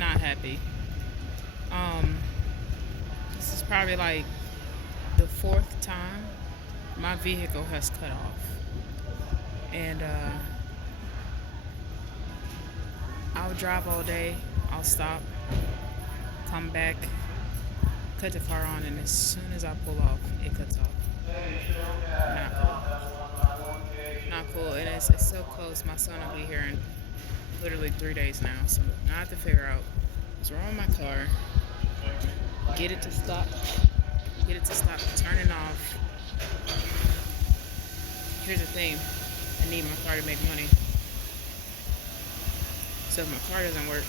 not happy. This is probably like the 4th time my vehicle has cut off. And I'll drive all day, I'll stop, come back, cut the car on, and as soon as I pull off, it cuts off. Not cool. Not cool. And it's so close. My son will be here in literally 3 days now. So I have to figure out what's wrong with my car, get it to stop, turn it off. Here's the thing, I need my car to make money. So if my car doesn't work,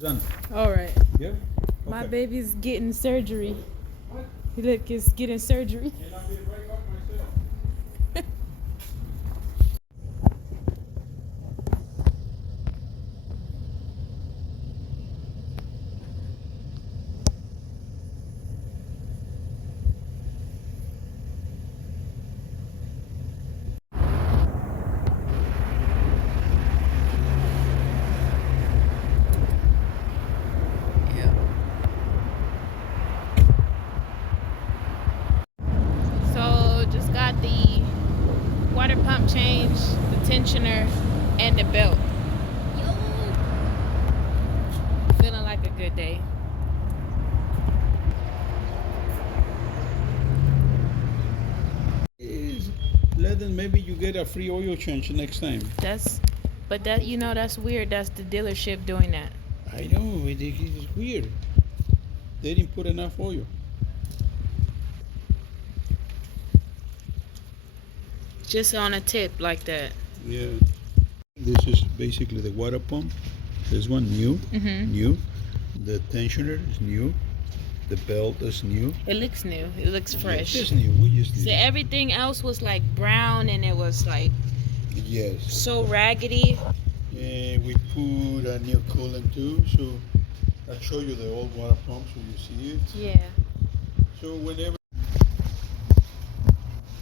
Done. all right. Yeah. My Okay. baby's getting surgery. Look, it's getting surgery. So just got the water pump change, the tensioner, and the belt. Feeling like a good day. Let them, maybe you get a free oil change next time. But that's weird. That's the dealership doing that. I know, it's weird. They didn't put enough oil. Just on a tip like that. Yeah. This is basically the water pump. This one new, new. The tensioner is new. The belt is new. It looks new. It looks fresh. It's new. We just So everything else was like brown and it was like yes. so raggedy. And we put a new coolant too. So I'll show you the old water pump so you see it. Yeah. So whenever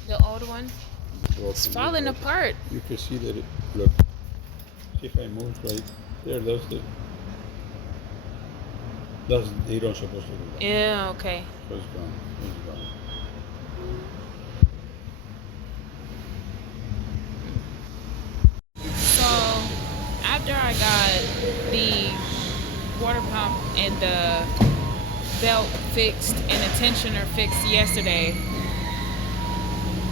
The old one. It's falling apart. You can see that it, look, see if I move right there, they don't supposed to do that. Yeah, okay. So it's gone, it's gone. So after I got the water pump and the belt fixed and the tensioner fixed yesterday,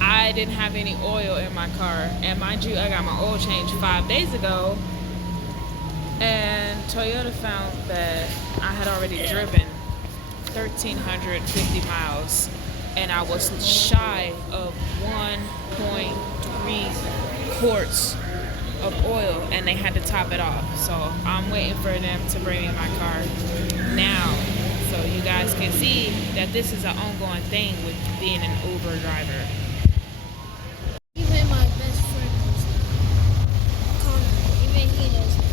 I didn't have any oil in my car. And mind you, I got my oil change 5 days ago. And Toyota found that I had already driven 1,350 miles. And I was shy of 1.3 quarts of oil. And they had to top it off. So I'm waiting for them to bring me my car now. So you guys can see that this is an ongoing thing with being an Uber driver. Even my best friend knows it. Connor, even he knows it.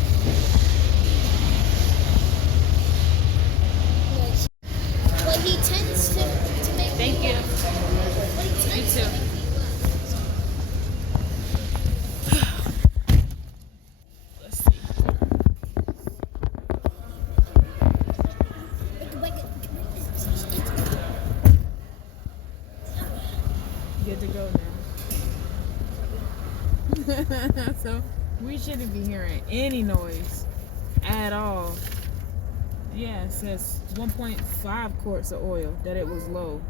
Yes. But he tends to make Thank me you. laugh. But he tends You too. to make me Let's see. Good to go now. So we shouldn't be hearing any noise at all. Yeah, it says 1.5 quarts of oil, that it was low.